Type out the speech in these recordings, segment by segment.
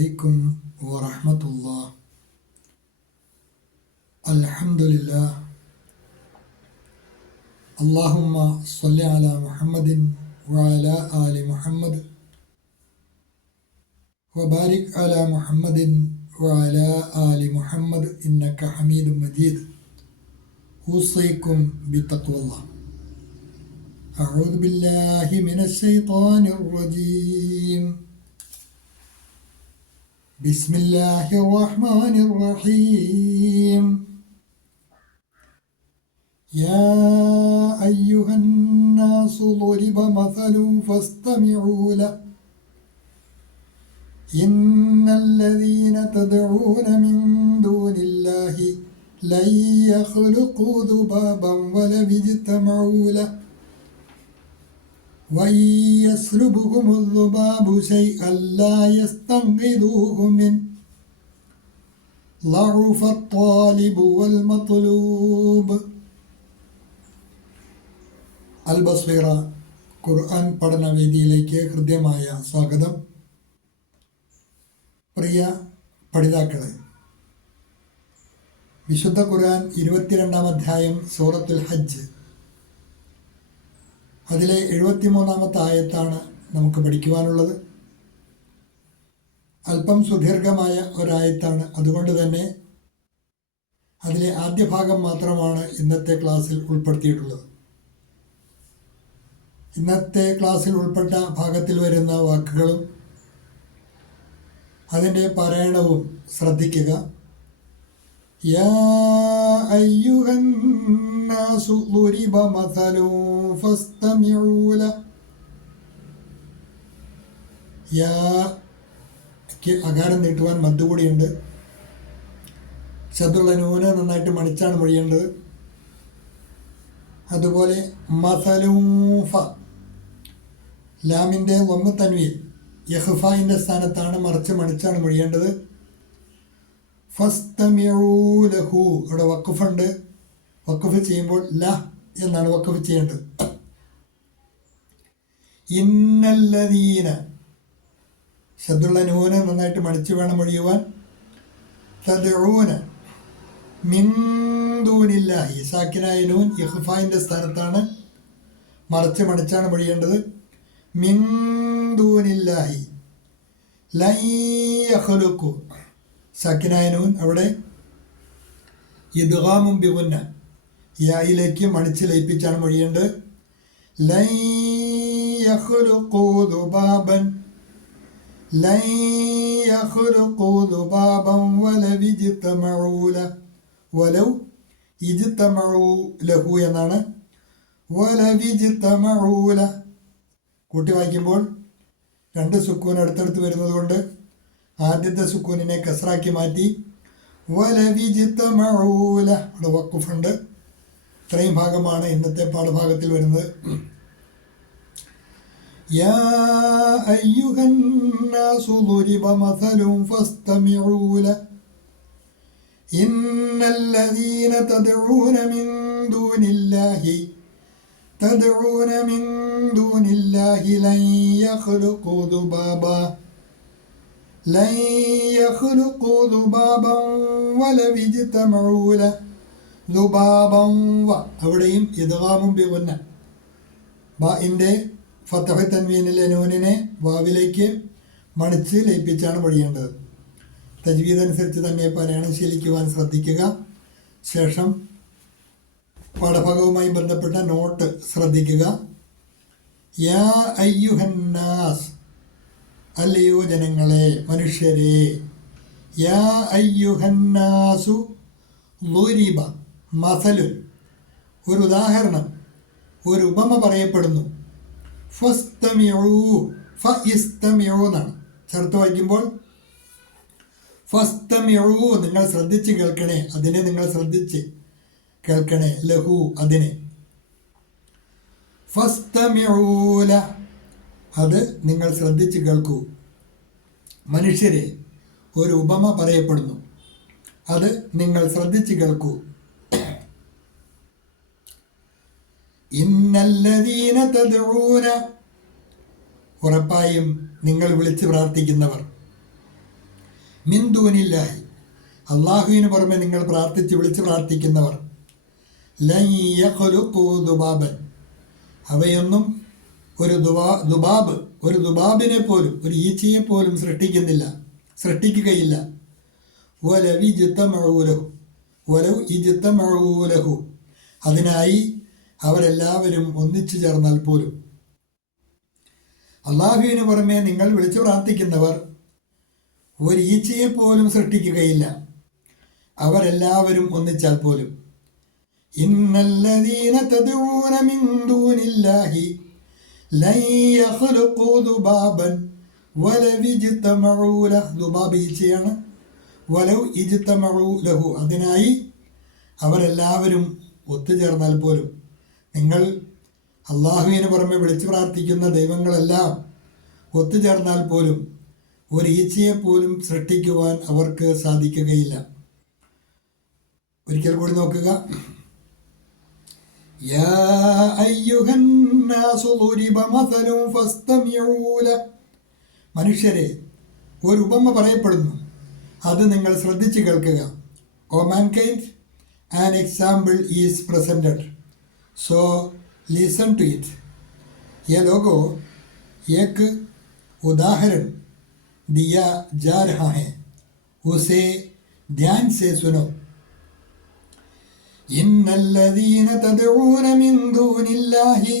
عليكم ورحمة الله. الحمد لله. اللهم صل على محمد وعلى آل محمد وبارك على محمد وعلى آل محمد إنك حميد مجيد. أوصيكم بتقوى الله. أعوذ بالله من الشيطان الرجيم. بسم الله الرحمن الرحيم. يا أيها الناس ضرب مثل فاستمعوا له. إن الذين تدعون من دون الله لن يخلقوا ذبابا ولو اجتمعوا له وإن يسلبهم الذباب شيئا لا يستنقذوه منه ضعف الطالب والمطلوب. അൽബസ്വീറ ഖുർആൻ പഠനവേദിയിലേക്ക് ഹൃദ്യമായ സ്വാഗതം. പ്രിയ പഠിതാക്കളെ, വിശുദ്ധ ഖുർആൻ 22-ാം അധ്യായം സൂറത്തുൽ ഹജ്ജ്, അതിലെ 73-ാമത്തെ ആയത്താണ് നമുക്ക് പഠിക്കുവാനുള്ളത്. അല്പം സുദീർഘമായ ഒരായത്താണ്. അതുകൊണ്ട് തന്നെ അതിലെ ആദ്യ ഭാഗം മാത്രമാണ് ഇന്നത്തെ ക്ലാസ്സിൽ ഉൾപ്പെടുത്തിയിട്ടുള്ളത്. ഇന്നത്തെ ക്ലാസ്സിൽ ഉൾപ്പെട്ട ഭാഗത്തിൽ വരുന്ന വാക്കുകളും അതിൻ്റെ പാരായണവും ശ്രദ്ധിക്കുക. യാ അയ്യുഹൻ നാസു ളുരിബ മസലുൻ ഫസ്തമിഊ ലഹ്. യാക്ക് അകാരം നീട്ടുവാൻ മദ്ദ് കൂടിയുണ്ട്. ശബ്ദമുള്ള നൂന് നന്നായിട്ട് മണിച്ചാണ് മൊഴിയേണ്ടത്. അതുപോലെ മസലൂഫ, ലാമിൻ്റെ വമ്മ് തൻവീൻ യഹ്ഫായിൻ്റെ സ്ഥാനത്താണ്, മറിച്ച് മണിച്ചാണ് മൊഴിയേണ്ടത്. ഫസ്തമിഊ ലഹു, ഇവിടെ വഖഫുണ്ട്. വഖഫ് ചെയ്യുമ്പോൾ ല എന്നാണ് വഖഫ് ചെയ്യേണ്ടത്. ഇന്നല്ലദീന, ശബ്ദമുള്ള നൂന് നന്നായിട്ട് മണിച്ച് വേണം മൊഴിയുവാൻ. തദ്ഊന മിൻ ദൂനില്ലാഹി, സാക്കിനായ നൂൻ ഇഖ്ഫായിൻ്റെ സ്ഥാനത്താണ്, മറിച്ച് മണിച്ചാണ് മൊഴിയേണ്ടത്. മിൻ ദൂനില്ലാഹി ലൻ യഖ്ലുഖു, സാക്കിനായ നൂൻ അവിടെ ഇദ്ഗാമും ബിഗുന്ന, യായിലേക്ക് മണിച്ച് ലയിപ്പിച്ചാണ് മൊഴിയേണ്ടത്. ലൻ യഖ്ലുഖു ദുബാബൻ ലൻ യഖ്ലുഖു ദുബാബൻ വലൗ ഇജ്തമഊ ലഹു, വലൗ ഇജ്തമഊ ലഹു എന്നാണ്. വലൗ ഇജ്തമഊ ലഹു കൂട്ടി വായിക്കുമ്പോൾ രണ്ട് സുക്കൂൻ അടുത്തടുത്ത് വരുന്നത് കൊണ്ട് ആദ്യത്തെ സുക്കൂനിനെ കസ്റാക്കി മാറ്റി വലൗ ഇജ്തമഊ ലഹു, അവിടെ വഖഫുണ്ട്. ഇത്രയും ഭാഗമാണ് ഇന്നത്തെ പാഠഭാഗത്തിൽ വരുന്നത്. യാ അയ്യുഹൻ നാസു ളുരിബ മസലുൻ ഫസ്തമിഊ ലഹു. ഇന്നല്ലദീന തദ്ഊന മിൻ ദൂനില്ലാഹി ലൻ യഖ്ലുഖൂ ദുബാബൻ വലൗ ഇജ്തമഊ ലഹു. ദുബാബൻ വ, അവിടെയും ഇദ്ഗാമും ബിഗുന്ന, ബാഇൻ്റെ ഫത്ഹ് തൻവീനിലെ നൂനിനെ വാവിലേക്ക് മണിച്ച് ലയിപ്പിച്ചാണ് പഠിക്കേണ്ടത്. തജ്വീദ് അനുസരിച്ച് തന്നെ പാരായണം ശീലിക്കുവാൻ ശ്രദ്ധിക്കുക. ശേഷം പാഠഭാഗവുമായി ബന്ധപ്പെട്ട നോട്ട് ശ്രദ്ധിക്കുക. യാ അയ്യുഹന്നാസ്, അല്ലയോ ജനങ്ങളെ, മനുഷ്യരെ. യാ അയ്യുഹന്നാസു ളുരിബ മസലുൻ, ഒരു ഉദാഹരണം, ഒരു ഉപമ പറയപ്പെടുന്നു. ഫസ്തമിഊ, ഫഇസ്തമിഊ എന്നാണ് ചേർത്ത് വായിക്കുമ്പോൾ. ഫസ്തമിഊ, നിങ്ങൾ ശ്രദ്ധിച്ച് കേൾക്കണേ, അതിനെ നിങ്ങൾ ശ്രദ്ധിച്ച് കേൾക്കണേ. ലഹു, അതിനെ. ഫസ്തമിഊ ലഹു, അത് നിങ്ങൾ ശ്രദ്ധിച്ച് കേൾക്കൂ. മനുഷ്യരെ, ഒരു ഉപമ പറയപ്പെടുന്നു, അത് നിങ്ങൾ ശ്രദ്ധിച്ച് കേൾക്കൂ. ഇന്നല്ലദീന തദ്ഊന, ഉറപ്പായും നിങ്ങൾ വിളിച്ച് പ്രാർത്ഥിക്കുന്നവർ. മിൻ ദൂനില്ലാഹി, അള്ളാഹുവിന് പുറമെ നിങ്ങൾ വിളിച്ച് പ്രാർത്ഥിക്കുന്നവർ, ലൻ യഖ്ലുഖൂ ദുബാബൻ, അവയൊന്നും ഒരു ദുബാബിനെ പോലും, ഒരു ഈച്ചയെ പോലും സൃഷ്ടിക്കുകയില്ല. വലൗ ഇജ്തമഊ ലഹു, അതിനായി അവരെല്ലാവരും ഒന്നിച്ചു ചേർന്നാൽ പോലും. അള്ളാഹുവിന് പുറമെ നിങ്ങൾ വിളിച്ചു പ്രാർത്ഥിക്കുന്നവർ ഒരു ഈച്ചയെ പോലും സൃഷ്ടിക്കുകയില്ല, അവരെല്ലാവരും ഒന്നിച്ചാൽ പോലും. ഇന്നല്ലദീന തദ്ഊന മിൻ ദൂനില്ലാഹി ലൻ യഖ്ലുഖൂ ദുബാബൻ വലൗ ഇജ്തമഊ ലഹു, ദുബാബ് ഈച്ചയാണ്. വലൗ ഇജ്തമഊ ലഹു, അതിനായി അവരെല്ലാവരും ഒത്തുചേർന്നാൽ പോലും. നിങ്ങൾ അള്ളാഹുവിന് പുറമെ വിളിച്ചു പ്രാർത്ഥിക്കുന്ന ദൈവങ്ങളെല്ലാം ഒത്തുചേർന്നാൽ പോലും ഒരു ഈച്ചയെ പോലും സൃഷ്ടിക്കുവാൻ അവർക്ക് സാധിക്കുകയില്ല. ഒരിക്കൽ കൂടി നോക്കുക. യാ അയ്യുഹന്നാസു ളുരിബ മസലുൻ ഫസ്തമിഊ ലഹു, മനുഷ്യരെ, ഒരു ഉപമ പറയപ്പെടുന്നു, അത് നിങ്ങൾ ശ്രദ്ധിച്ചു കേൾക്കുക. O mankind, an example is presented, so listen to it. ये लोगों, एक उदाहरण दिया जा रहा है, उसे ध्यान से सुनो. इन्नल्लज़ीन तदऊन मिन दूनिल्लाहि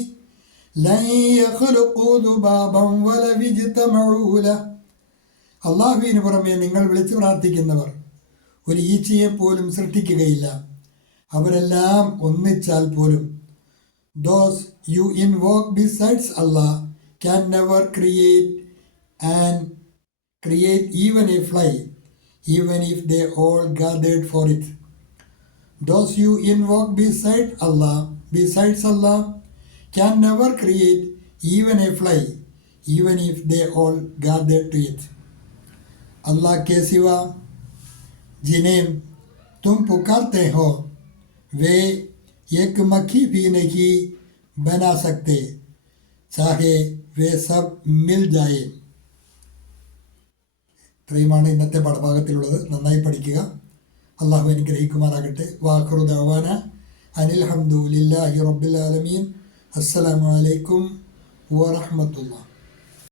लन यഖ്ലുഖൂ ദുബാബൻ വലൗ ഇജ്തമഊ ലഹു, അള്ളാഹുവിന് പുറമെ നിങ്ങൾ വിളിച്ചു പ്രാർത്ഥിക്കുന്നവർ ഒരു ഈച്ചയെ പോലും സൃഷ്ടിക്കുകയില്ല, അവരെല്ലാം ഒന്നിച്ചാൽ പോലും. Those you invoke besides Allah can never create even a fly, even if they all gathered for it. Those you invoke besides Allah can never create even a fly, even if they all gathered to it. Allah के सिवा जिन्हें तुम पुकारते हो वे एक मक्खी भी नहीं बना सकते, चाहे वे सब मिल जाए. ഇത്രയുമാണ് ഇന്നത്തെ പാഠഭാഗത്തിലുള്ളത്. നന്നായി പഠിക്കുക. അള്ളാഹു അനുഗ്രഹിക്കുമാറാകട്ടെ. വാഖിറു ദഅവാന അനിൽ ഹംദുലില്ലാഹി റബ്ബിൽ ആലമീൻ. അസ്സലാമു അലൈക്കും വറഹ്മത്തുള്ളാഹി.